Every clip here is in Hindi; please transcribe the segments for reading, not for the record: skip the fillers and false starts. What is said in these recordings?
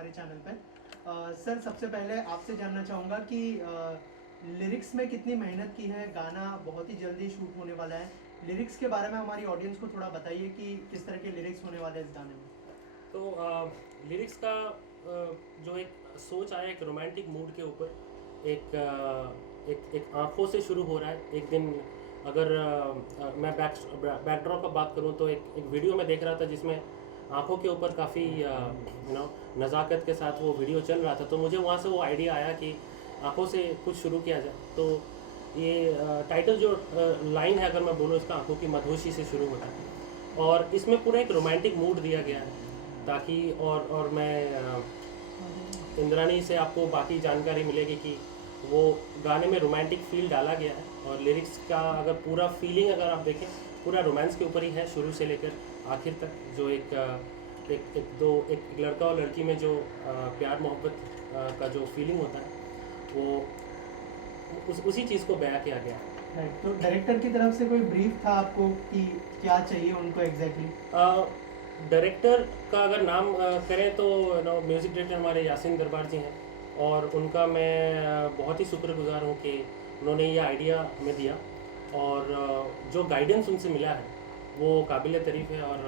हमारे चैनल पे। सर सबसे पहले आपसे जानना चाहूँगा कि लिरिक्स में कितनी मेहनत की है। गाना बहुत ही जल्दी शूट होने वाला है, लिरिक्स के बारे में हमारी ऑडियंस को थोड़ा बताइए कि किस तरह के लिरिक्स होने वाले हैं इस गाने में। तो लिरिक्स का जो एक सोच आया एक रोमांटिक मूड के ऊपर, एक आंखों से शुरू हो रहा है। एक दिन अगर मैं बैकड्रॉप का बात करूं तो एक वीडियो में देख रहा था जिसमें आंखों के ऊपर काफ़ी नज़ाकत के साथ वो वीडियो चल रहा था, तो मुझे वहाँ से वो आइडिया आया कि आंखों से कुछ शुरू किया जाए। तो ये टाइटल जो लाइन है, अगर मैं बोलूँ इसका, आंखों की मधोशी से शुरू होता है और इसमें पूरा एक रोमांटिक मूड दिया गया है ताकि और मैं इंद्रानी से आपको बाकी जानकारी मिलेगी कि वो गाने में रोमांटिक फील डाला गया है। और लिरिक्स का अगर पूरा फीलिंग अगर आप देखें, पूरा रोमांस के ऊपर ही है शुरू से लेकर आखिर तक। जो एक लड़का और लड़की में जो प्यार मोहब्बत का जो फीलिंग होता है वो उसी चीज़ को बयां किया गया है। तो डायरेक्टर की तरफ से कोई ब्रीफ था आपको कि क्या चाहिए उनको एग्जैक्टली? डायरेक्टर का अगर नाम करें तो म्यूज़िक डायरेक्टर हमारे यासीन दरबार जी हैं और उनका मैं बहुत ही शुक्रगुजार हूँ कि उन्होंने ये आइडिया हमें दिया और जो गाइडेंस उनसे मिला है वो काबिल तारीफ़ है और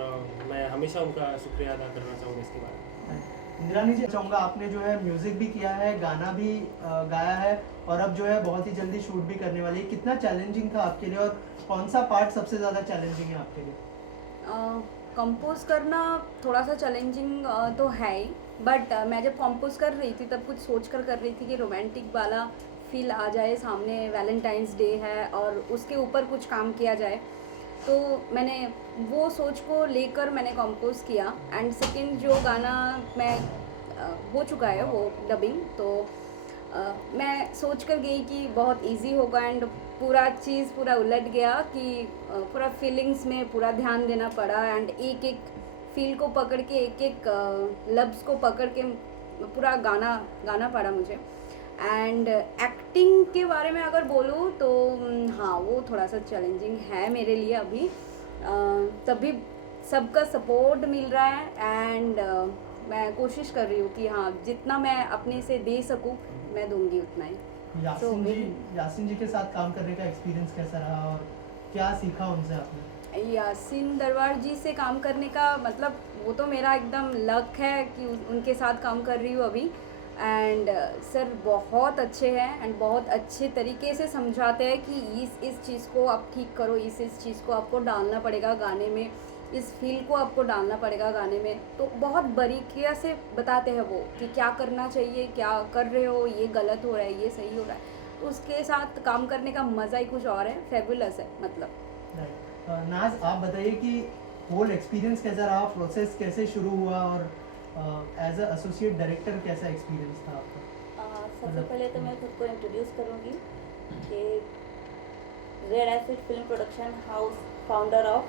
मैं हमेशा उनका शुक्रिया अदा करना चाहूँगा इसके बारे में। इंद्रानी जी, चाहूँगा आपने जो है म्यूजिक भी किया है, गाना भी गाया है और अब जो है बहुत ही जल्दी शूट भी करने वाली है। कितना चैलेंजिंग था आपके लिए और कौन सा पार्ट सबसे ज़्यादा चैलेंजिंग है आपके लिए? कंपोज करना थोड़ा सा चैलेंजिंग तो है ही, बट मैं जब कंपोज कर रही थी तब कुछ सोच कर रही थी कि रोमांटिक वाला फील आ जाए, सामने वैलेंटाइंस डे है और उसके ऊपर कुछ काम किया जाए। तो मैंने वो सोच को लेकर मैंने कंपोज किया। एंड सेकंड जो गाना मैं हो चुका है वो डबिंग, तो मैं सोच कर गई कि बहुत इजी होगा एंड पूरा चीज़ पूरा उलट गया कि पूरा फीलिंग्स में पूरा ध्यान देना पड़ा एंड एक एक फील को पकड़ के एक एक लफ्ज़ को पकड़ के पूरा गाना पड़ा मुझे। एंड एक्टिंग के बारे में अगर बोलूँ तो हाँ, वो थोड़ा सा चैलेंजिंग है मेरे लिए अभी। तभी सबका सपोर्ट मिल रहा है एंड मैं कोशिश कर रही हूँ कि हाँ, जितना मैं अपने से दे सकूँ मैं दूंगी उतना ही। यासीन जी के साथ काम करने का एक्सपीरियंस कैसा रहा और क्या सीखा उनसे आपने? यासीन दरबार जी से काम करने का मतलब वो तो मेरा एकदम लक है कि उनके साथ काम कर रही हूँ अभी। एंड सर बहुत अच्छे हैं एंड बहुत अच्छे तरीके से समझाते हैं कि इस चीज़ को आप ठीक करो, इस चीज़ को आपको डालना पड़ेगा गाने में, इस फील को आपको डालना पड़ेगा गाने में। तो बहुत बारीकियाँ से बताते हैं वो कि क्या करना चाहिए, क्या कर रहे हो, ये गलत हो रहा है, ये सही हो रहा है। तो उसके साथ काम करने का मज़ा ही कुछ और है, फेबुलस है मतलब। नाज, आप बताइए कि होल एक्सपीरियंस कैसा रहा, प्रोसेस कैसे शुरू हुआ और एज अ एसोसिएट डायरेक्टर कैसा एक्सपीरियंस था आपका? सबसे पहले तो मैं खुद को इंट्रोड्यूस करूँगी कि red acid film production house founder of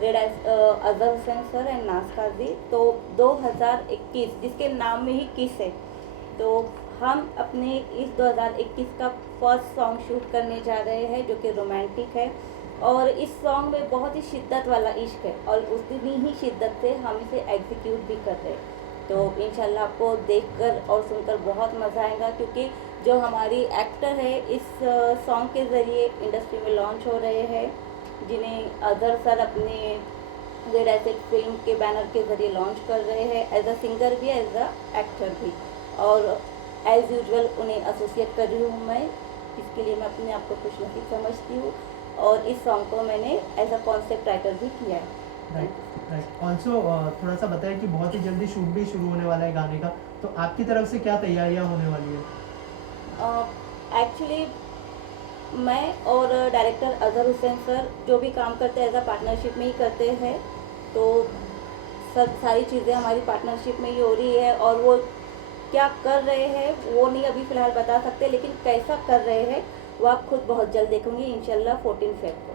red Azhar Hussain sir and नाज काजी। तो 2021 जिसके नाम में ही किस है, तो हम अपने इस 2021 का फर्स्ट सॉन्ग शूट करने जा रहे हैं जो कि रोमांटिक है और इस सॉन्ग में बहुत ही शिद्दत वाला इश्क है और उतनी ही शिद्दत से हम इसे एग्जीक्यूट भी कर रहे हैं। तो इंशाल्लाह आपको देखकर और सुनकर बहुत मज़ा आएगा क्योंकि जो हमारी एक्टर है इस सॉन्ग के ज़रिए इंडस्ट्री में लॉन्च हो रहे हैं, जिन्हें अजहर सर अपने रेड एसिड फिल्म के बैनर के ज़रिए लॉन्च कर रहे हैं एज अ सिंगर भी, एज अ एक्टर भी, और एज़ यूजुअल उन्हें एसोसिएट कर रही हूँ मैं। इसके लिए मैं अपने आप को खुशनसीब समझती हूँ और इस सॉन्ग को मैंने एज अ कॉन्सेप्ट राइटर भी किया है। राइट। ऑल्सो थोड़ा सा बताएं कि बहुत ही जल्दी शूट भी शुरू होने वाला है गाने का, तो आपकी तरफ से क्या तैयारियां होने वाली है? एक्चुअली मैं और डायरेक्टर अजहर हुसैन सर जो भी काम करते हैं एज अ पार्टनरशिप में ही करते हैं। तो सब सारी चीज़ें हमारी पार्टनरशिप में ही हो रही है और वो क्या कर रहे हैं वो नहीं अभी फ़िलहाल बता सकते, लेकिन कैसा कर रहे हैं वो आप खुद बहुत जल्द देखेंगे इंशाल्लाह 14 फेब को।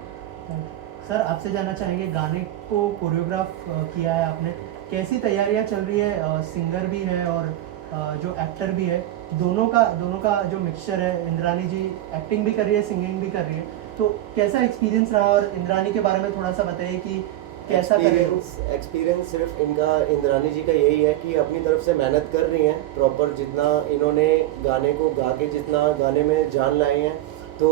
सर आपसे जानना चाहेंगे, गाने को कोरियोग्राफ किया है आपने, कैसी तैयारियां चल रही है? सिंगर भी है और जो एक्टर भी है, दोनों का जो मिक्सचर है। इंद्रानी जी एक्टिंग भी कर रही है, सिंगिंग भी कर रही है, तो कैसा एक्सपीरियंस रहा? और इंद्रानी के बारे में थोड़ा सा बताइए कि कैसा करें? एक्सपीरियंस सिर्फ इनका इंद्रानी जी का यही है कि अपनी तरफ से मेहनत कर रही हैं प्रॉपर, जितना इन्होंने गाने को गा के जितना गाने में जान लाई हैं तो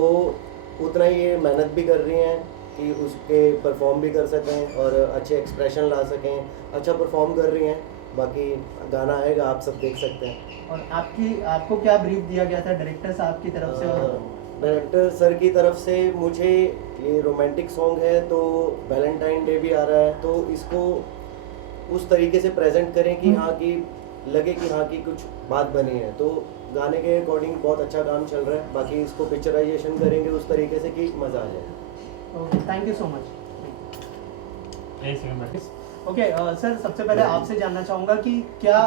उतना ही ये मेहनत भी कर रही हैं कि उसके परफॉर्म भी कर सकें और अच्छे एक्सप्रेशन ला सकें, अच्छा परफॉर्म कर रही हैं। बाकी गाना आएगा, आप सब देख सकते हैं। और आपको क्या ब्रीफ दिया गया था डायरेक्टर साहब की तरफ से? और डायरेक्टर सर की तरफ से मुझे ये रोमांटिक सॉन्ग है तो वैलेंटाइन डे भी आ रहा है, तो इसको उस तरीके से प्रेजेंट करें कि हाँ कि लगे कि हाँ कि कुछ बात बनी है। तो गाने के अकॉर्डिंग बहुत अच्छा काम चल रहा है। बाकी इसको पिक्चराइजेशन करेंगे उस तरीके से कि मज़ा आ जाए। Okay, thank you so much. Okay sir, सबसे पहले आपसे जानना चाहूँगा कि क्या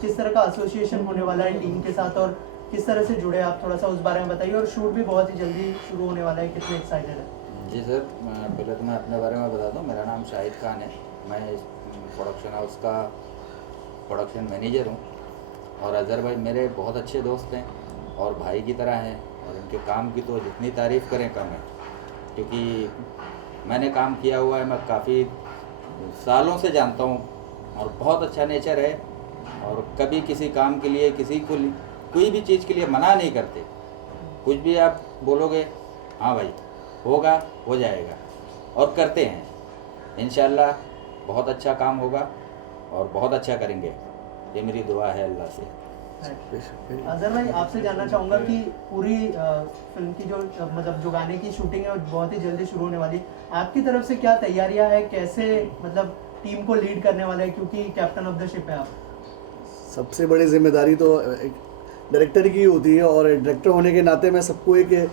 किस तरह का एसोसिएशन होने वाला है टीम के साथ और किस तरह से जुड़े आप, थोड़ा सा उस बारे में बताइए। और शूट भी बहुत ही जल्दी शुरू होने वाला है, कितने एक्साइटेड है? जी सर, पहले तो मैं अपने बारे में बताता हूँ। मेरा नाम शाहिद खान है, मैं इस प्रोडक्शन हाउस का प्रोडक्शन मैनेजर हूँ। और अज़हर भाई मेरे बहुत अच्छे दोस्त हैं और भाई की तरह हैं, और इनके काम की तो जितनी तारीफ़ करें कम है, क्योंकि मैंने काम किया हुआ है, मैं काफ़ी सालों से जानता हूँ और बहुत अच्छा नेचर है। और कभी किसी काम के लिए किसी को कोई भी चीज़ के लिए मना नहीं करते। कुछ भी आप बोलोगे हाँ भाई होगा, हो जाएगा, और करते हैं। इंशाल्लाह बहुत अच्छा काम होगा और बहुत अच्छा करेंगे, ये मेरी दुआ है अल्लाह से। अज़हर भाई, आपसे जानना चाहूँगा कि पूरी फिल्म की जो मतलब जो गाने की शूटिंग है वो बहुत ही जल्दी शुरू होने वाली, आपकी तरफ से क्या तैयारियां हैं, कैसे मतलब टीम को लीड करने वाले हैं, क्योंकि कैप्टन ऑफ द शिप है आप? सबसे बड़ी जिम्मेदारी तो एक डायरेक्टर की होती है, और डायरेक्टर होने के नाते मैं सबको एक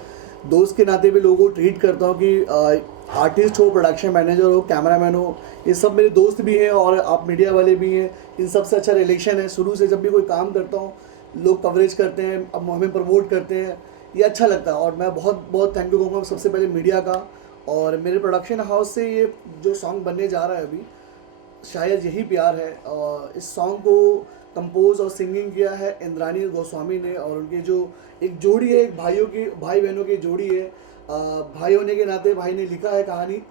दोस्त के नाते भी लोगों को ट्रीट करता हूँ कि आर्टिस्ट हो, प्रोडक्शन मैनेजर हो, कैमरामैन हो, ये सब मेरे दोस्त भी हैं और आप मीडिया वाले भी हैं। इन सबसे अच्छा रिलेशन है शुरू से। जब भी कोई काम करता हूँ लोग कवरेज करते हैं, अब हमें प्रमोट करते हैं, ये अच्छा लगता है। और मैं बहुत बहुत थैंक यू कहूँगा सबसे पहले मीडिया का और मेरे प्रोडक्शन हाउस से। ये जो सॉन्ग बनने जा रहा है अभी, शायद यही प्यार है। और इस सॉन्ग को कंपोज और सिंगिंग किया है इंद्रानी गोस्वामी ने, और उनकी जो एक जोड़ी है, एक भाई बहनों की जोड़ी है। भाई होने के नाते भाई ने लिखा है कहानी,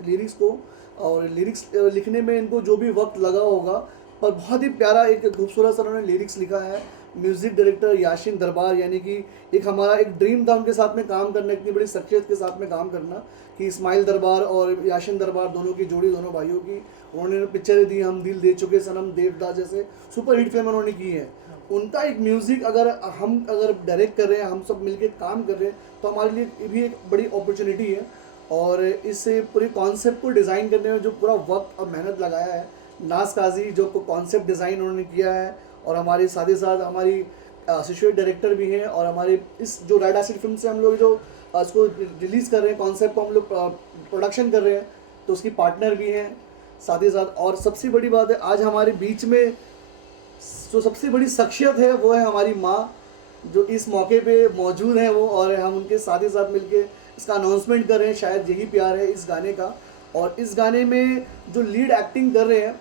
लिरिक्स को, और लिरिक्स लिखने में इनको जो भी वक्त लगा होगा, पर बहुत ही प्यारा एक खूबसूरत सा उन्होंने लिरिक्स लिखा है। म्यूज़िक डायरेक्टर याशीन दरबार, यानी कि एक हमारा एक ड्रीम था उनके साथ में काम करना, इतनी बड़ी शख्सियत के साथ में काम करना, कि इस्माइल दरबार और याशीन दरबार दोनों की जोड़ी, दोनों भाइयों की। उन्होंने पिक्चरें दी, हम दिल दे चुके सनम, देवदास जैसे सुपर हिट फिल्म उन्होंने की है। उनका एक म्यूज़िक अगर डायरेक्ट कर रहे हैं, हम सब मिलके काम कर रहे हैं, तो हमारे लिए भी एक बड़ी अपॉर्चुनिटी है। और इससे पूरे कॉन्सेप्ट को डिज़ाइन करने में जो पूरा वक्त और मेहनत लगाया है नाज काजी, जो कॉन्सेप्ट डिज़ाइन उन्होंने किया है, और हमारे साथ ही साथ हमारी एसोसिएट डायरेक्टर भी हैं। और हमारे इस जो रेड एसिड फिल्म से हम लोग जो इसको रिलीज़ कर रहे हैं, कॉन्सेप्ट को हम लोग प्रोडक्शन कर रहे हैं, तो उसकी पार्टनर भी हैं साथ ही साथ। और सबसे बड़ी बात है, आज हमारे बीच में जो सबसे बड़ी शख्सियत है वो है हमारी माँ, जो इस मौके पे मौजूद हैं वो, और हम उनके साथ ही साथ मिलके इसका अनाउंसमेंट कर रहे हैं। शायद यही प्यार है इस गाने का। और इस गाने में जो लीड एक्टिंग कर रहे हैं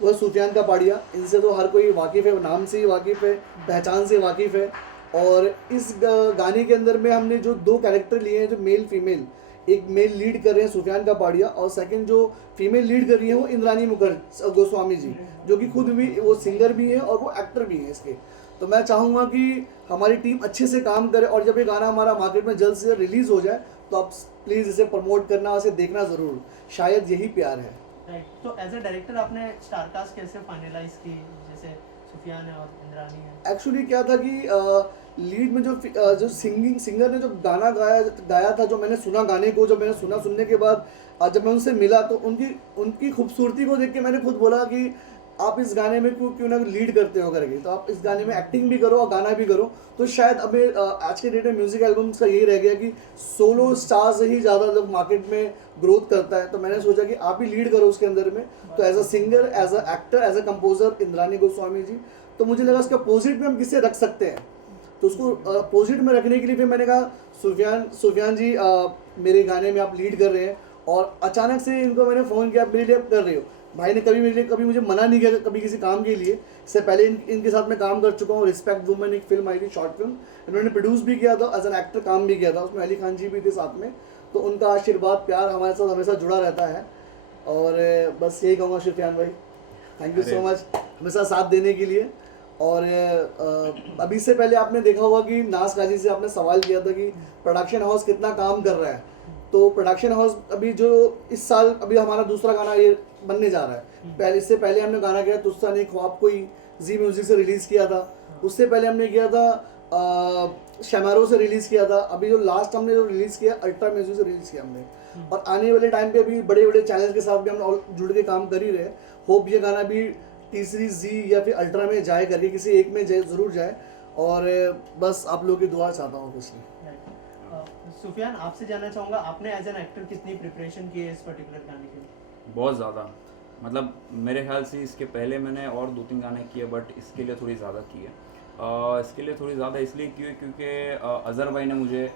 वो सुफियान का पाड़िया, इनसे तो हर कोई वाकिफ़ है, नाम से ही वाकिफ़ है, पहचान से वाकिफ़ है। और इस गाने के अंदर में हमने जो 2 कैरेक्टर लिए हैं, जो मेल फीमेल, एक मेल लीड कर रहे हैं सुफियान का पाड़िया, और सेकंड जो फीमेल लीड कर रही है वो इंद्रानी मुखर्जी गोस्वामी जी, जो कि खुद भी वो सिंगर भी है और वो एक्टर भी हैं इसके। तो मैं चाहूँगा कि हमारी टीम अच्छे से काम करे, और जब ये गाना हमारा मार्केट में जल्द से रिलीज़ हो जाए तो आप प्लीज़ इसे प्रमोट करना, इसे देखना ज़रूर। शायद यही प्यार है। राइट, तो एज ए डायरेक्टर आपने स्टारकास्ट कैसे फाइनलाइज की, जैसे सुफियान है और इंद्रानी है? एक्चुअली क्या था कि लीड में जो सिंगर ने जो गाना गाया था, जो मैंने सुना गाने को, जब मैंने सुनने के बाद जब मैं उनसे मिला तो उनकी खूबसूरती को देख के मैंने खुद बोला कि आप इस गाने में क्यों ना लीड करते हो करके, तो आप इस गाने में एक्टिंग भी करो और गाना भी करो। तो शायद हमें आज के डेट में म्यूजिक एल्बम्स का यही रह गया कि सोलो स्टार से ही ज़्यादा लोग मार्केट में ग्रोथ करता है। तो मैंने सोचा कि आप ही लीड करो उसके अंदर में। तो as a singer, as a actor, as a composer Indrani Goswami ji, तो मुझे लगा उसके अपोजिट में हम किससे रख सकते हैं। तो उसको अपोजिट में रखने के लिए फिर मैंने कहा सुफियान जी मेरे गाने में आप लीड कर रहे हैं। और अचानक से इनको मैंने फ़ोन किया, मेरे लिए आप कर रहे हो। भाई ने कभी मुझे मना नहीं किया कभी किसी काम के लिए। इससे पहले इनके साथ मैं काम कर चुका हूँ। रिस्पेक्ट वुमन एक फिल्म आई थी, शॉर्ट फिल्म, इन्होंने प्रोड्यूस भी किया था, एज एन एक्टर काम भी किया था, उसमें अली खान जी भी थे साथ में। तो उनका आशीर्वाद, प्यार हमारे साथ हमेशा जुड़ा रहता है। और बस यही कहूँगा सुफियान भाई, थैंक यू सो मच हमेशा साथ देने के लिए। और अभी से पहले आपने देखा होगा कि नाज काजी से आपने सवाल किया था कि प्रोडक्शन हाउस कितना काम कर रहा है, तो प्रोडक्शन हाउस अभी जो इस साल अभी हमारा दूसरा गाना ये बनने जा रहा है। पहले इससे पहले हमने गाना किया तुस्सा ने ख्वाब कोई जी म्यूजिक से रिलीज़ किया था, उससे पहले हमने किया था शमारो से रिलीज़ किया था, अभी जो लास्ट हमने जो रिलीज़ किया अल्ट्रा म्यूजिक से रिलीज़ किया हमने। और आने वाले टाइम पे भी बड़े बड़े चैनल के साथ भी हम जुड़ के काम कर ही रहे। होप ये गाना भी टी सीरीज जी या फिर अल्ट्रा में जाए करके किसी एक में ज़रूर जाए, और बस आप लोगों की दुआ चाहता हूँ कुछ नहीं। सुफियान, आपसे जानना चाहूँगा आपने एज एन एक्टर कितनी प्रिपरेशन की है इस पर्टिकुलर गाने के लिए? बहुत ज़्यादा, मतलब मेरे ख्याल से इसके पहले मैंने और 2-3 गाने किए, बट इसके लिए थोड़ी ज़्यादा की है। इसके लिए थोड़ी ज़्यादा इसलिए की है क्योंकि अज़हर भाई ने मुझे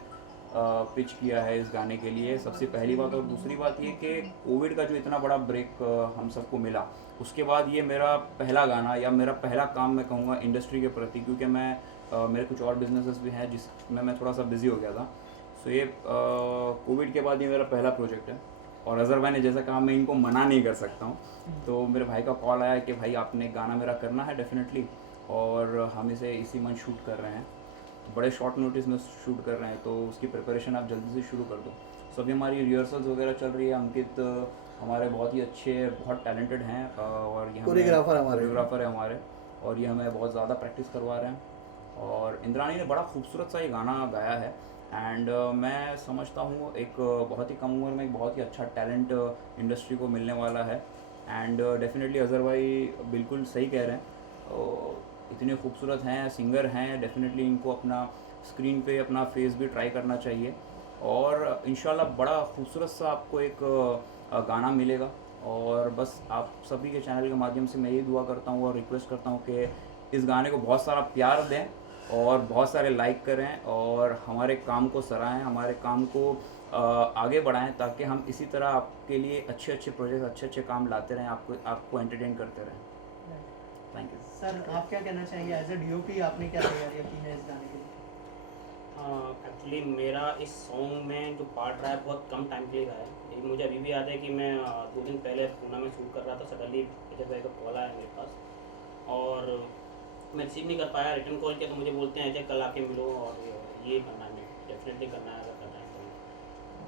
पिच किया है इस गाने के लिए, सबसे पहली बात। और दूसरी बात ये कि कोविड का जो इतना बड़ा ब्रेक हम सबको मिला, उसके बाद ये मेरा पहला गाना या मेरा पहला काम मैं कहूँगा इंडस्ट्री के प्रति, क्योंकि मैं मेरे कुछ और बिजनेसेस भी हैं जिसमें मैं थोड़ा सा बिज़ी हो गया था। सो ये कोविड के बाद ये मेरा पहला प्रोजेक्ट है। और अज़हर भाई ने जैसा कहा मैं इनको मना नहीं कर सकता हूँ, तो मेरे भाई का कॉल आया कि भाई आपने गाना मेरा करना है डेफिनेटली, और हम इसे इसी मंथ शूट कर रहे हैं, बड़े शॉर्ट नोटिस में शूट कर रहे हैं, तो उसकी प्रिपरेशन आप जल्दी से शुरू कर दो। सो अभी हमारी रिहर्सल्स वगैरह चल रही है। अंकित हमारे बहुत ही अच्छे, बहुत टैलेंटेड हैं, और ये कोरियोग्राफर है हमारे, और ये हमें बहुत ज़्यादा प्रैक्टिस करवा रहे हैं। और इंद्रानी ने बड़ा खूबसूरत सा ये गाना गाया है, एंड मैं समझता हूँ एक बहुत ही कम उम्र में एक बहुत ही अच्छा टैलेंट इंडस्ट्री को मिलने वाला है। एंड डेफिनेटली अज़हर भाई बिल्कुल सही कह रहे हैं, इतने खूबसूरत हैं, सिंगर हैं, डेफिनेटली इनको अपना स्क्रीन पे अपना फेस भी ट्राई करना चाहिए, और इंशाल्लाह बड़ा खूबसूरत सा आपको एक गाना मिलेगा। और बस आप सभी के चैनल के माध्यम से मैं ये दुआ करता हूँ और रिक्वेस्ट करता हूँ कि इस गाने को बहुत सारा प्यार दें और बहुत सारे लाइक करें, और हमारे काम को सराहें, हमारे काम को आगे बढ़ाएं, ताकि हम इसी तरह आपके लिए अच्छे अच्छे प्रोजेक्ट, अच्छे अच्छे काम लाते रहें, आपको एंटरटेन करते रहें। थैंक यू सर, आप क्या कहना चाहेंगे एज ए डीओपी, आपने क्या तैयारियां की हैं इस गाने के लिए? एक्चुअली मेरा इस सॉन्ग में जो पार्ट रहा है बहुत कम टाइम के लिए रहा है। लेकिन मुझे अभी भी याद है कि मैं 2 दिन पहले पूना में शूट कर रहा था, सडनली अजय भाई का कॉल आया मेरे पास, और मैं रिसीव नहीं कर पाया। रिटर्न कॉल किया तो मुझे बोलते हैं अजय कल आके मिलो, और ये करना है, डेफिनेटली करना है, अगर करना है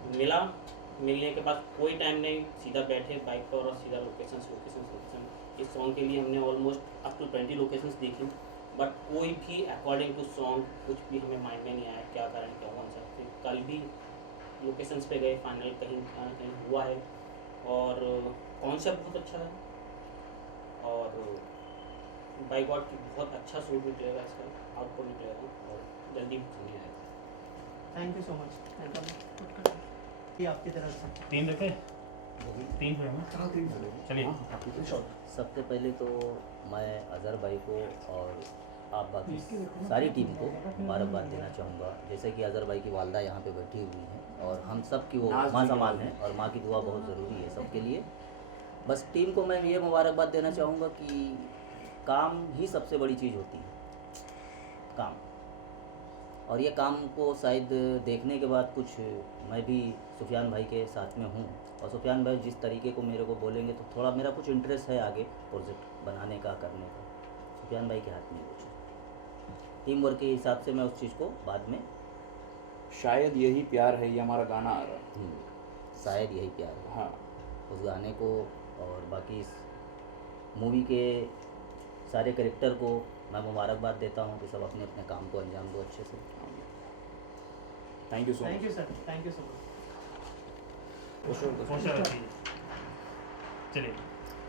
तो मिला। मिलने के बाद कोई टाइम नहीं, सीधा बैठे बाइक पर और सीधा लोकेशन। इस सॉन्ग के लिए हमने ऑलमोस्ट अप टू 20 लोकेशंस देखी, बट कोई भी अकॉर्डिंग टू सॉन्ग कुछ भी हमें माइंड में नहीं आया क्या कारण क्या हुआ सर। फिर कल भी लोकेशंस पे गए, फाइनल कहीं कहीं हुआ है, और कॉन्सेप्ट बहुत अच्छा है, और बाय गॉड की बहुत अच्छा शूट निकलेगा, इसका आउटपुट निकलेगा, और जल्दी सुनिए आएगा। Thank you so much. ये आपकी तरफ से 3 रखे, 3 हुए हैं, चलिए। सबसे पहले तो मैं अज़हर भाई को और आप बाकी सारी टीम को मुबारकबाद देना चाहूँगा। जैसे कि अज़हर भाई की वालदा यहाँ पे बैठी हुई हैं, और हम सब की वो माँ समान हैं, और माँ की दुआ बहुत ज़रूरी है सबके लिए। बस टीम को मैं ये मुबारकबाद देना चाहूँगा कि काम ही सबसे बड़ी चीज़ होती है, काम। और ये काम को शायद देखने के बाद कुछ मैं भी सुफियान भाई के साथ में हूँ, और सुफियान भाई जिस तरीके को मेरे को बोलेंगे तो थोड़ा मेरा कुछ इंटरेस्ट है आगे प्रोजेक्ट बनाने का, करने का। सुफियान भाई के हाथ में कुछ टीम वर्क के हिसाब से मैं उस चीज़ को बाद में, शायद यही प्यार है, ये हमारा गाना आ रहा है, शायद यही प्यार है, हाँ, उस गाने को। और बाकी इस मूवी के सारे कैरेक्टर को मैं मुबारकबाद देता हूँ कि सब अपने अपने काम को अंजाम दो अच्छे से। Thank you so thank much. You sir, thank you so much. चलिए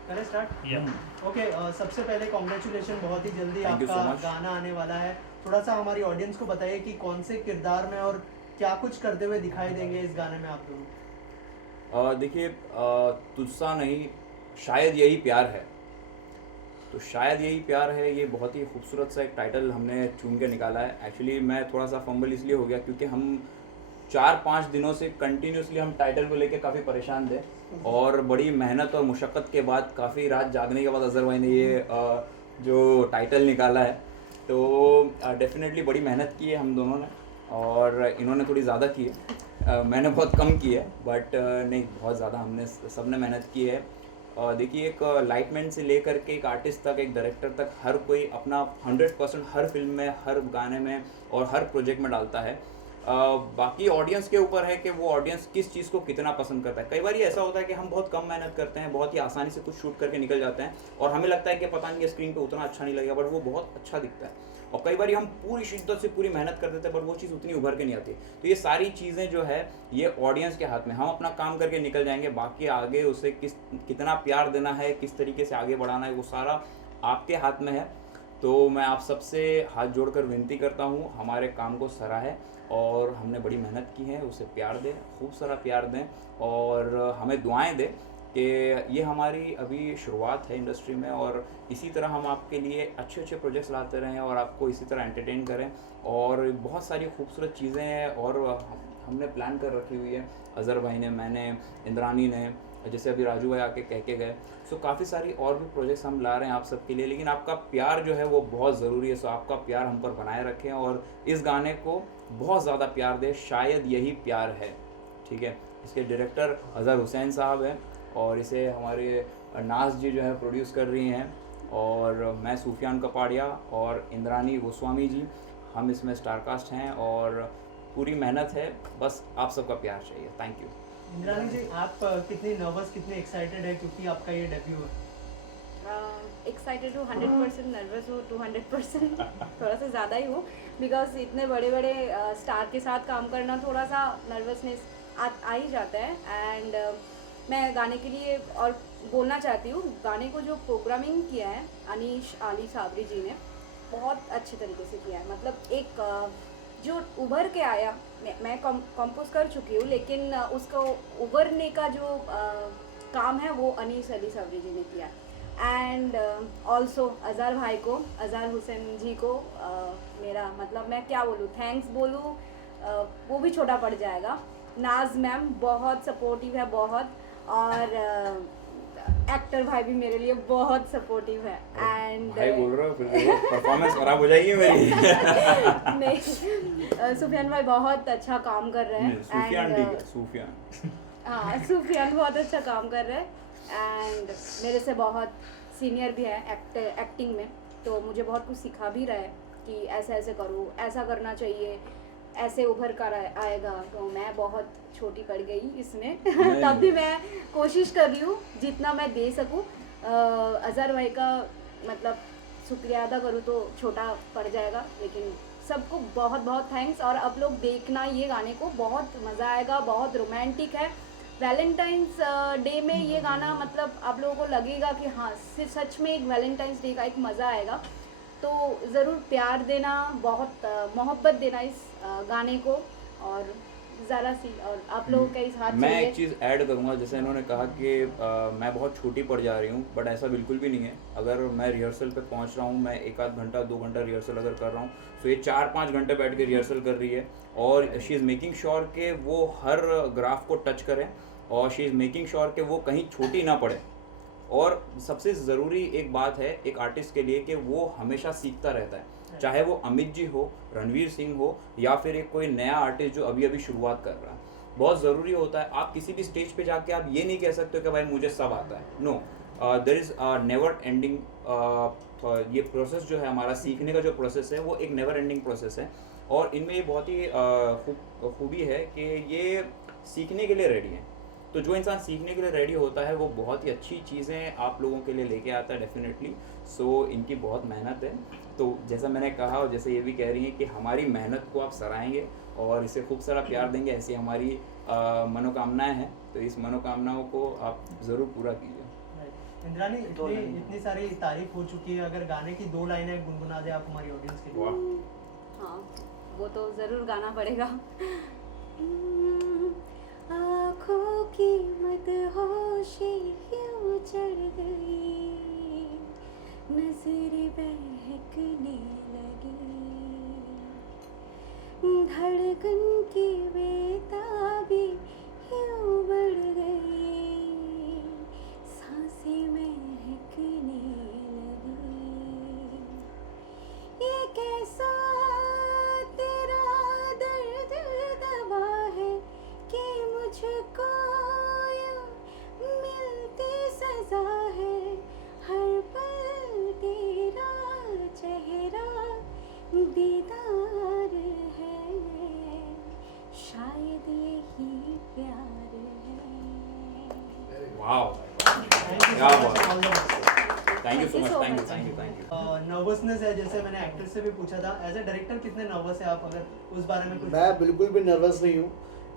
करें स्टार्ट। या ओके, सबसे पहले कॉन्ग्रेचुलेशन, बहुत ही जल्दी Thank you so आपका much. गाना आने वाला है। थोड़ा सा हमारी ऑडियंस को बताइए कि कौन से किरदार में और क्या कुछ करते हुए दिखाई देंगे इस गाने में आप दोनों? देखिए, तुझसा नहीं, शायद यही प्यार है, तो शायद यही प्यार है, ये बहुत ही खूबसूरत सा एक टाइटल हमने चुन के निकाला है। एक्चुअली मैं थोड़ा सा फंबल इसलिए हो गया क्योंकि हम 4-5 दिनों से कंटिन्यूसली हम टाइटल को लेके काफ़ी परेशान थे, और बड़ी मेहनत और मुशक्क़त के बाद, काफ़ी रात जागने के बाद अज़हर भाई ने ये जो टाइटल निकाला है। तो डेफिनेटली बड़ी मेहनत की है हम दोनों ने, और इन्होंने थोड़ी ज़्यादा की है। मैंने बहुत कम की है, बट नहीं, बहुत ज़्यादा हमने सबने मेहनत की है। देखिए, एक लाइटमैन से लेकर के एक आर्टिस्ट तक, एक डायरेक्टर तक, हर कोई अपना 100% हर फिल्म में, हर गाने में और हर प्रोजेक्ट में डालता है। बाकी ऑडियंस के ऊपर है कि वो ऑडियंस किस चीज़ को कितना पसंद करता है। कई बार ये ऐसा होता है कि हम बहुत कम मेहनत करते हैं, बहुत ही आसानी से कुछ शूट करके निकल जाते हैं और हमें लगता है कि पता नहीं, स्क्रीन पे उतना अच्छा नहीं लगेगा, बट वो बहुत अच्छा दिखता है। और कई बार हम पूरी शिद्दत से पूरी मेहनत कर देते हैं, पर वो चीज़ उतनी उभर के नहीं आती। तो ये सारी चीज़ें जो है, ये ऑडियंस के हाथ में। हम अपना काम करके निकल जाएंगे, बाकी आगे उसे कितना प्यार देना है, किस तरीके से आगे बढ़ाना है, वो सारा आपके हाथ में है। तो मैं आप सबसे हाथ जोड़कर विनती करता हूँ, हमारे काम को सराहें और हमने बड़ी मेहनत की है, उसे प्यार दें, खूब सारा प्यार दें और हमें दुआएं दें कि ये हमारी अभी शुरुआत है इंडस्ट्री में, और इसी तरह हम आपके लिए अच्छे अच्छे प्रोजेक्ट्स लाते रहें और आपको इसी तरह एंटरटेन करें। और बहुत सारी खूबसूरत चीज़ें हैं और हमने प्लान कर रखी हुई है, अज़हर भाई ने, मैंने, इंद्रानी ने, जैसे अभी राजू भाई आके कह के गए। सो काफ़ी सारी और भी प्रोजेक्ट्स हम ला रहे हैं आप सबके लिए, लेकिन आपका प्यार जो है वो बहुत ज़रूरी है। सो आपका प्यार हम पर बनाए रखें और इस गाने को बहुत ज़्यादा प्यार दें, शायद यही प्यार है। ठीक है, इसके डायरेक्टर अज़हर हुसैन साहब हैं और इसे हमारे नाज जी जो है प्रोड्यूस कर रही हैं, और मैं सूफियान कपाड़िया और इंद्रानी गोस्वामी जी, हम इसमें स्टारकास्ट हैं और पूरी मेहनत है, बस आप सबका प्यार चाहिए। Thank you. इंद्रानी जी, आप कितनी नर्वस, कितने एक्साइटेड है क्योंकि आपका ये डेब्यू है? एक्साइटेड हूँ 100%, नर्वस हूँ 200%, थोड़ा सा ज़्यादा ही हूँ, बिकॉज इतने बड़े बड़े स्टार के साथ काम करना थोड़ा सा नर्वसनेस आ ही जाता है। एंड मैं गाने के लिए और बोलना चाहती हूँ, गाने को जो प्रोग्रामिंग किया है अनीश आली साबरी जी ने, बहुत अच्छे तरीके से किया है। मतलब एक जो उभर के आया, मैं कंपोज कर चुकी हूँ, लेकिन उसको उभरने का जो काम है वो अनीस अली साबरी जी ने किया। एंड ऑल्सो अज़हर भाई को, अज़हर हुसैन जी को मेरा मतलब मैं क्या बोलूँ, थैंक्स बोलूँ वो भी छोटा पड़ जाएगा। नाज मैम बहुत सपोर्टिव है, बहुत, और एक्टर भाई भी मेरे लिए बहुत सपोर्टिव है। एंड भाई बोल रहा हूँ, फिर परफॉर्मेंस खराब हो जाएगी मेरी। नहीं, सुफियान भाई बहुत अच्छा काम कर रहे हैं। सूफियान ठीक है, सूफियान। हाँ, सुफियान बहुत अच्छा काम कर रहे हैं एंड मेरे से बहुत सीनियर भी है एक्टिंग में, तो मुझे बहुत कुछ सिखा भी रहा है कि ऐसे ऐसे करो, ऐसा करना चाहिए, ऐसे उभर कर आएगा। तो मैं बहुत छोटी पड़ गई इसमें तब भी मैं कोशिश कर रही हूँ जितना मैं दे सकूँ। अज़हर भाई का मतलब शुक्रिया अदा करूँ तो छोटा पड़ जाएगा, लेकिन सबको बहुत बहुत थैंक्स। और आप लोग देखना ये गाने को, बहुत मज़ा आएगा, बहुत रोमांटिक है। वैलेंटाइंस डे में ये गाना मतलब आप लोगों को लगेगा कि हाँ सच में एक वैलेंटाइंस डे का एक मज़ा आएगा। तो ज़रूर प्यार देना, बहुत मोहब्बत देना इस गाने को, और ज़रा सी और आप लोगों का इस हाथ मैं चाहिए। एक चीज़ ऐड करूँगा, जैसे इन्होंने कहा कि मैं बहुत छोटी पड़ जा रही हूँ, बट ऐसा बिल्कुल भी नहीं है। अगर मैं रिहर्सल पे पहुँच रहा हूँ, मैं 1 आध घंटा 2 घंटा रिहर्सल अगर कर रहा हूँ, तो ये 4-5 घंटे बैठ के रिहर्सल कर रही है और शी इज़ मेकिंग श्योर कि वो हर ग्राफ को टच करें और शी इज़ मेकिंग श्योर कि वो कहीं छोटी ना पड़े। और सबसे ज़रूरी एक बात है एक आर्टिस्ट के लिए कि वो हमेशा सीखता रहता है, चाहे वो अमित जी हो, रणवीर सिंह हो, या फिर एक कोई नया आर्टिस्ट जो अभी अभी शुरुआत कर रहा है। बहुत ज़रूरी होता है, आप किसी भी स्टेज पे जाके आप ये नहीं कह सकते हो कि भाई मुझे सब आता है। No, there is never ending. ये प्रोसेस जो है हमारा सीखने का जो प्रोसेस है वो एक नेवर एंडिंग प्रोसेस है, और इनमें ये बहुत ही खूबी है कि ये सीखने के लिए रेडी है। तो जो इंसान सीखने के लिए रेडी होता है वो बहुत ही अच्छी चीज़ें आप लोगों के लिए लेके आता है डेफिनेटली। सो इनकी बहुत मेहनत है। तो जैसा मैंने कहा और जैसे ये भी कह रही हैं कि हमारी मेहनत को आप सराहेंगे और इसे खूब सारा प्यार देंगे, ऐसी हमारी मनोकामनाएं हैं। तो इस मनोकामनाओं को आप ज़रूर पूरा कीजिए। इंद्रानी, इतनी सारी तारीफ हो चुकी है, अगर गाने की 2 लाइनें गुनगुना दे आप हमारी ऑडियंस के लिए। वाह, हाँ, वो तो ज़रूर गाना पड़ेगा। आँखों की मदहोशी क्यों चढ़ गई, नजर बहकने लगी, धड़कन की बेताबी क्यों बढ़ गई, सांसें महकने लगी। ये कैसा तेरा दर्द दबा है, थैंक यू नर्वसनेस है, जैसे मैंने एक्ट्रेस से भी पूछा था, एज ए डायरेक्टर कितने नर्वस है आप, अगर उस बारे में कुछ? मैं बिल्कुल भी नर्वस नहीं हूँ,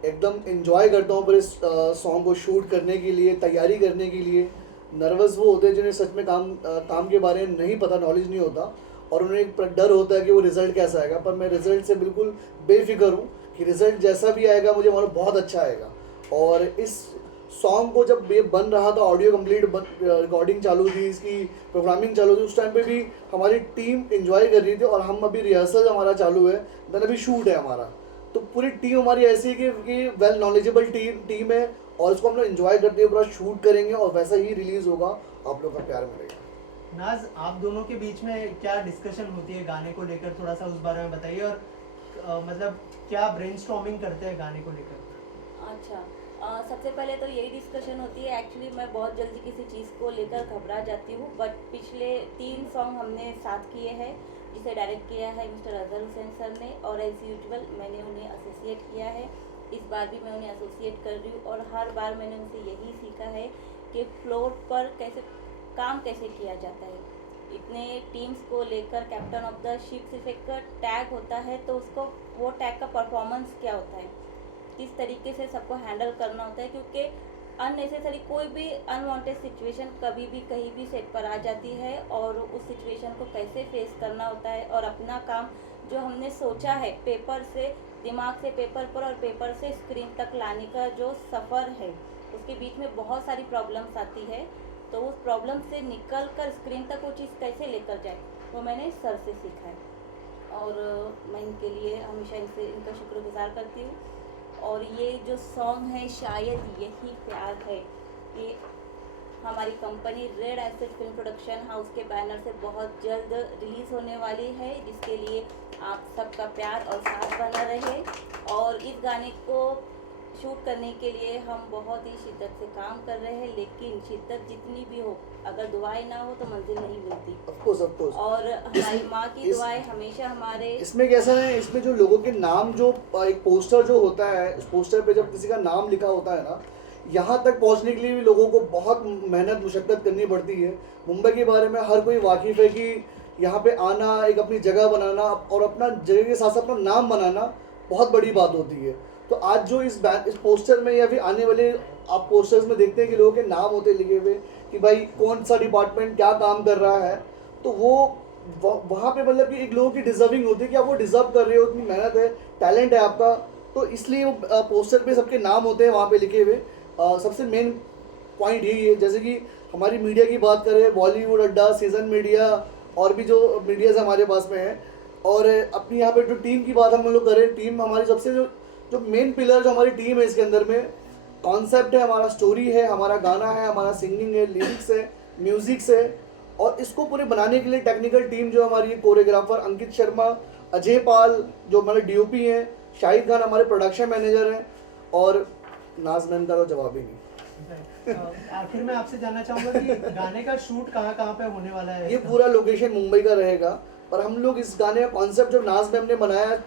एकदम एंजॉय करता हूँ पर इस सॉन्ग को शूट करने के लिए, तैयारी करने के लिए। नर्वस वो होते हैं जिन्हें सच में काम के बारे में नहीं पता, नॉलेज नहीं होता, और उन्हें एक डर होता है कि वो रिज़ल्ट कैसा आएगा। पर मैं रिज़ल्ट से बिल्कुल बेफिक्र हूँ कि रिज़ल्ट जैसा भी आएगा मुझे मालूम बहुत अच्छा आएगा। और इस सॉन्ग को जब ये बन रहा था, ऑडियो कंप्लीट रिकॉर्डिंग चालू थी, इसकी प्रोग्रामिंग चालू थी, उस टाइम पे भी हमारी टीम एंजॉय कर रही थी। और हम अभी रिहर्सल हमारा चालू है, देन अभी शूट है हमारा, तो पूरी टीम हमारी ऐसी है कि वेल नॉलेजेबल टीम है, और इसको हम लोग एंजॉय करते हुए पूरा शूट करेंगे और वैसा ही रिलीज़ होगा, आप लोग का प्यार मिलेगा। नाज, आप दोनों के बीच में क्या डिस्कशन होती है गाने को लेकर, थोड़ा सा उस बारे में बताइए। और मतलब क्या ब्रेनस्टॉर्मिंग करते हैं गाने को लेकर? अच्छा, सबसे पहले तो यही डिस्कशन होती है। एक्चुअली मैं बहुत जल्दी किसी चीज़ को लेकर घबरा जाती हूँ, बट पिछले 3 सॉन्ग हमने साथ किए हैं, जिसे डायरेक्ट किया है मिस्टर अजहर हुसैन सर ने, और एज यूजुअल मैंने उन्हें एसोसिएट किया है। इस बार भी मैं उन्हें एसोसिएट कर रही हूँ, और हर बार मैंने उनसे यही सीखा है कि फ्लोर पर काम कैसे किया जाता है। इतने टीम्स को लेकर कैप्टन ऑफ द शिप सिर्फ एक टैग होता है, तो उसको वो टैग का परफॉर्मेंस क्या होता है, किस तरीके से सबको हैंडल करना होता है, क्योंकि अननेसेसरी कोई भी अनवांटेड सिचुएशन कभी भी कहीं भी सेट पर आ जाती है, और उस सिचुएशन को कैसे फेस करना होता है, और अपना काम जो हमने सोचा है पेपर से, दिमाग से पेपर पर और पेपर से स्क्रीन तक लाने का जो सफ़र है, उसके बीच में बहुत सारी प्रॉब्लम्स आती है। तो उस प्रॉब्लम से निकल कर स्क्रीन तक वो चीज़ कैसे लेकर जाए, वो मैंने सर से सीखा है, और मैं इनके लिए हमेशा इनका शुक्रगुजार करती हूँ। और ये जो सॉन्ग है, शायद यही प्यार है, ये हमारी company red asset film production house के बैनर से बहुत जल्द रिलीज़ होने वाली है, जिसके लिए आप सबका प्यार और साथ बना रहे। और इस गाने को शूट करने के लिए हम बहुत ही शिद्दत से काम कर रहे हैं, लेकिन शिद्दत जितनी भी हो, अगर दुआएं ना हो तो मंजिल नहीं मिलती। Of course. और हमारी माँ की दुआएं हमेशा हमारे इसमें कैसा है, इसमें जो लोगों के नाम, जो एक पोस्टर जो होता है, उस पोस्टर पे जब किसी का नाम लिखा होता है ना, यहाँ तक पहुँचने के लिए भी लोगों को बहुत मेहनत मुशक्क़त करनी पड़ती है। मुंबई के बारे में हर कोई वाकिफ़ है कि यहाँ पे आना, एक अपनी जगह बनाना और अपना जगह के साथ साथ अपना नाम बनाना बहुत बड़ी बात होती है। तो आज जो इस पोस्टर में या फिर आने वाले आप पोस्टर्स में देखते हैं कि लोगों के नाम होते लिखे हुए कि भाई कौन सा डिपार्टमेंट क्या काम कर रहा है, तो वो वहाँ पे मतलब कि एक लोगों की डिजर्विंग होती है कि आप वो डिज़र्व कर रहे हो, इतनी मेहनत है, टैलेंट है आपका, तो इसलिए वो पोस्टर पे सबके नाम होते हैं वहाँ पे लिखे हुए। सबसे मेन पॉइंट यही है, जैसे कि हमारी मीडिया की बात करें, बॉलीवुड अड्डा, सीजन मीडिया, और भी जो मीडियाज़ हमारे पास में है, और अपनी यहाँ पे जो टीम की बात हम लोग करें, टीम हमारी सबसे जो मेन पिलर जो हमारी टीम है, इसके अंदर में कॉन्सेप्ट है, हमारा स्टोरी है, हमारा गाना है, हमारा सिंगिंग है, लिरिक्स है, म्यूज़िक्स है, और इसको पूरे बनाने के लिए टेक्निकल टीम जो हमारी कोरियोग्राफर अंकित शर्मा, अजय पाल जो हमारे डीओपी हैं, शाहिद खान हमारे प्रोडक्शन मैनेजर हैं, और नाज़ का तो जवाब ही नहीं। आखिर में आपसे जानना चाहूँगा कि गाने का शूट कहाँ पे होने वाला है? ये पूरा लोकेशन मुंबई का रहेगा, और हम लोग इस गाने का कॉन्सेप्ट जो नाज मैम ने बनाया है,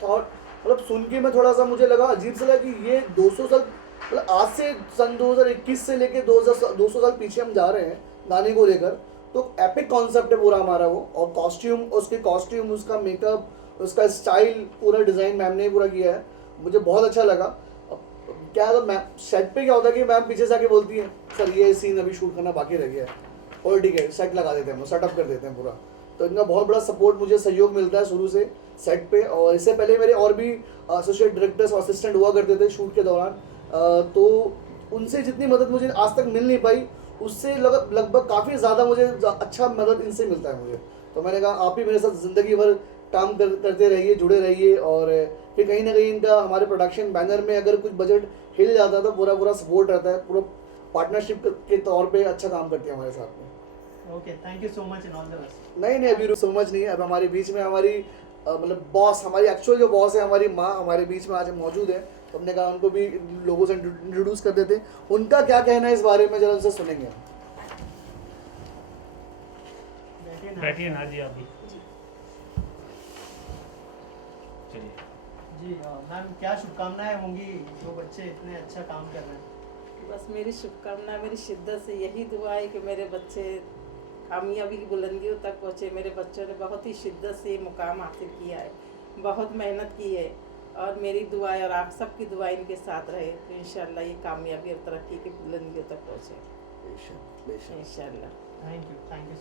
मतलब सुन के मैं थोड़ा सा मुझे लगा अजीब सा लगा कि ये 200 साल, मतलब आज से सन 2021 से लेके 200 साल पीछे हम जा रहे हैं गाने को लेकर। तो एपिक कॉन्सेप्ट है पूरा हमारा वो, और कॉस्ट्यूम, उसका मेकअप, उसका स्टाइल, पूरा डिज़ाइन मैम ने पूरा किया है, मुझे बहुत अच्छा लगा। क्या तो मैम सेट पे क्या होता है कि मैम पीछे से आके बोलती है, सर ये सीन अभी शूट करना बाकी रह गया है, और ठीक है सेट लगा देते हैं, सेटअप कर देते हैं पूरा। तो इनका बहुत बड़ा सपोर्ट, मुझे सहयोग मिलता है शुरू से सेट पे, और इससे पहले मेरे और भी एसोसिएट डायरेक्टर्स और असिस्टेंट हुआ करते थे शूट के दौरान, तो उनसे जितनी मदद मुझे आज तक मिल नहीं पाई, उससे लगभग काफ़ी ज़्यादा मुझे अच्छा मदद इनसे मिलता है मुझे। तो मैंने कहा आप ही मेरे साथ ज़िंदगी भर काम करते रहिए, जुड़े रहिए, और फिर कहीं ना कहीं इनका हमारे प्रोडक्शन बैनर में अगर कुछ बजट हिल जाता है तो पूरा सपोर्ट रहता है, पूरा पार्टनरशिप के तौर पे अच्छा काम करती है हमारे साथ में। Okay, thank you so much and all the best. नहीं अभी सो मच नहीं, अब हमारे बीच में हमारी मतलब बॉस, हमारी एक्चुअल जो बॉस है, हमारी माँ हमारे बीच में आज मौजूद है, तो हमने कहा उनको भी लोगों से इंट्रोड्यूस कर देते, उनका क्या कहना है इस बारे में जरा उनसे सुनेंगे। बैठिए ना जी, अभी चलिए जी मैम, क्या शुभकामनाएं होंगी जो बच्चे इतने अच्छा काम कर रहे हैं? बस मेरी शुभकामना, मेरी शिद्दत से यही दुआ है कि मेरे बच्चे कामयाबी की बुलंदियों तक पहुँचे। मेरे बच्चों ने बहुत ही शिद्दत से ये मुकाम हासिल किया है, बहुत मेहनत की है और मेरी दुआ है और आप सबकी दुआ इनके साथ रहे तो इंशाल्लाह ये कामयाबी और तरक्की की बुलंदियों तक पहुँचे बेशक बेशक इंशाल्लाह। Thank you